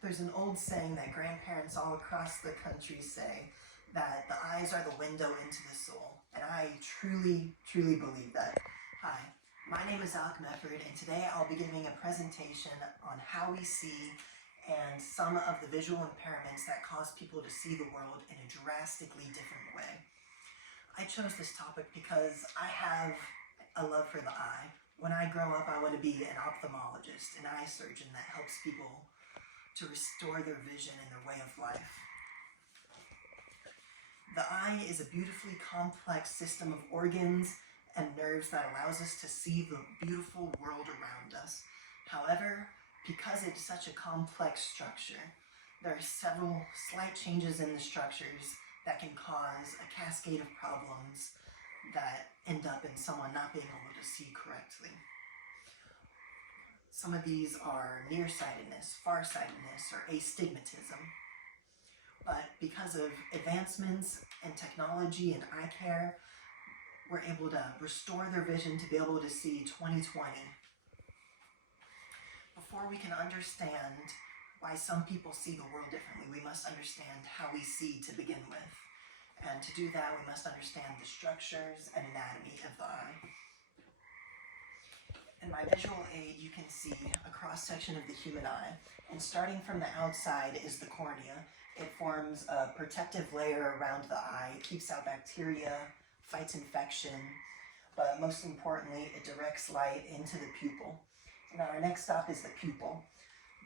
There's an old saying that grandparents all across the country say that the eyes are the window into the soul, and I truly, truly believe that. Hi, my name is Alec Mefford, and today I'll be giving a presentation on how we see and some of the visual impairments that cause people to see the world in a drastically different way. I chose this topic because I have a love for the eye. When I grow up, I want to be an ophthalmologist, an eye surgeon that helps people to restore their vision and their way of life. The eye is a beautifully complex system of organs and nerves that allows us to see the beautiful world around us. However, because it's such a complex structure, there are several slight changes in the structures that can cause a cascade of problems that end up in someone not being able to see correctly. Some of these are nearsightedness, farsightedness, or astigmatism. But because of advancements in technology and eye care, we're able to restore their vision to be able to see 20/20. Before we can understand why some people see the world differently, we must understand how we see to begin with. And to do that, we must understand the structures and anatomy of the eye. In my visual aid, you can see a cross-section of the human eye, and starting from the outside is the cornea. It forms a protective layer around the eye. It keeps out bacteria, fights infection, but most importantly, it directs light into the pupil. Now our next stop is the pupil.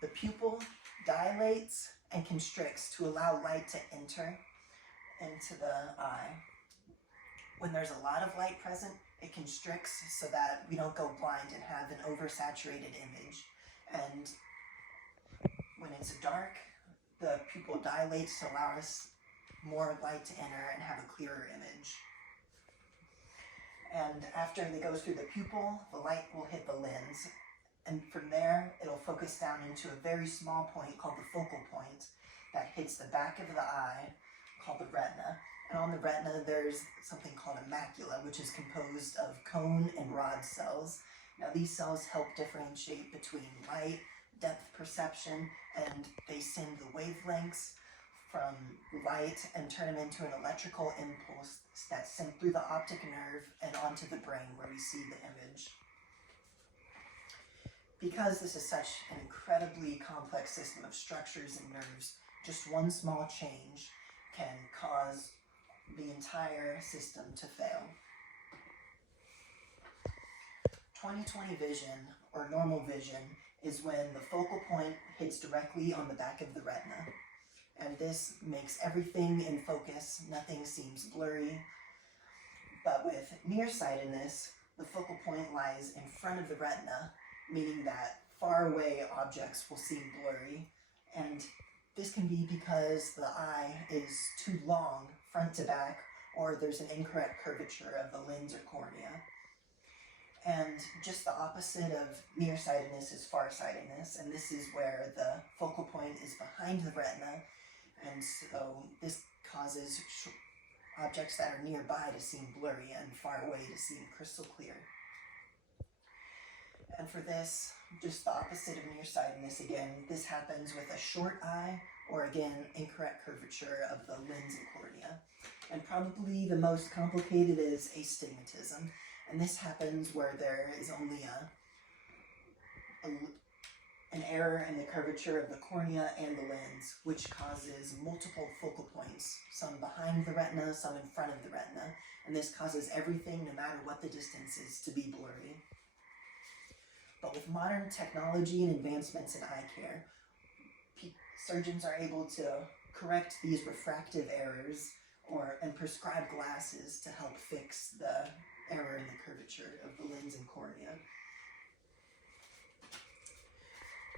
The pupil dilates and constricts to allow light to enter into the eye. When there's a lot of light present, it constricts so that we don't go blind and have an oversaturated image. And when it's dark, the pupil dilates to allow us more light to enter and have a clearer image. And after it goes through the pupil, the light will hit the lens. And from there, it'll focus down into a very small point called the focal point that hits the back of the eye, called the retina. And on the retina, there's something called a macula, which is composed of cone and rod cells. Now, these cells help differentiate between light, depth perception, and they send the wavelengths from light and turn them into an electrical impulse that's sent through the optic nerve and onto the brain where we see the image. Because this is such an incredibly complex system of structures and nerves, just one small change can cause the entire system to fail. 20/20 vision, or normal vision, is when the focal point hits directly on the back of the retina. And this makes everything in focus, nothing seems blurry. But with nearsightedness, the focal point lies in front of the retina, meaning that far away objects will seem blurry. And this can be because the eye is too long, front to back, or there's an incorrect curvature of the lens or cornea. And just the opposite of nearsightedness is farsightedness, and this is where the focal point is behind the retina, and so this causes objects that are nearby to seem blurry and far away to seem crystal clear. And for this, just the opposite of nearsightedness again, this happens with a short eye, or again, incorrect curvature of the lens and cornea. And probably the most complicated is astigmatism. And this happens where there is only an error in the curvature of the cornea and the lens, which causes multiple focal points, some behind the retina, some in front of the retina. And this causes everything, no matter what the distance is, to be blurry. But with modern technology and advancements in eye care, surgeons are able to correct these refractive errors and prescribe glasses to help fix the error in the curvature of the lens and cornea.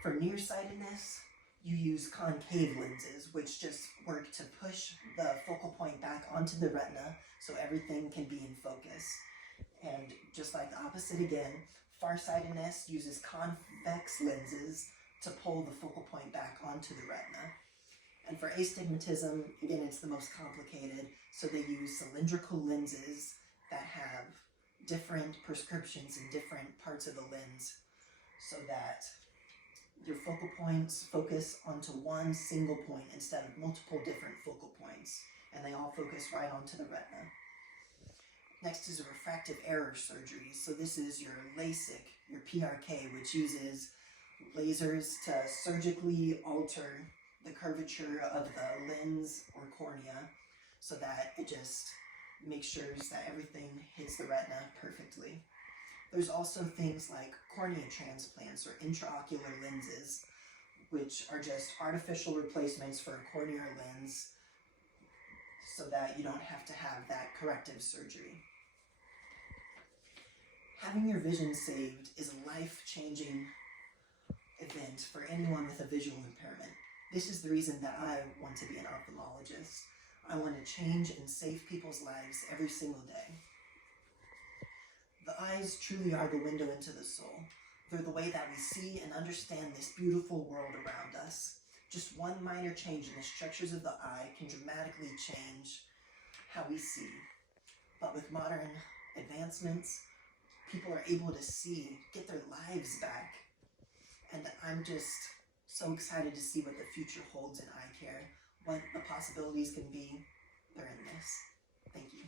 For nearsightedness, you use concave lenses, which just work to push the focal point back onto the retina so everything can be in focus. And just like the opposite again, farsightedness uses convex lenses to pull the focal point back onto the retina. And for astigmatism, again, it's the most complicated, so they use cylindrical lenses that have different prescriptions in different parts of the lens so that your focal points focus onto one single point instead of multiple different focal points, and they all focus right onto the retina. Next is a refractive error surgery. So this is your LASIK, your PRK, which uses lasers to surgically alter the curvature of the lens or cornea so that it just makes sure that everything hits the retina perfectly. There's also things like cornea transplants or intraocular lenses, which are just artificial replacements for a corneal lens so that you don't have to have that corrective surgery. Having your vision saved is a life-changing event for anyone with a visual impairment. This is the reason that I want to be an ophthalmologist. I want to change and save people's lives every single day. The eyes truly are the window into the soul. They're the way that we see and understand this beautiful world around us. Just one minor change in the structures of the eye can dramatically change how we see. But with modern advancements, people are able to see, get their lives back. And I'm just so excited to see what the future holds in eye care, what the possibilities can be. They're endless. Thank you.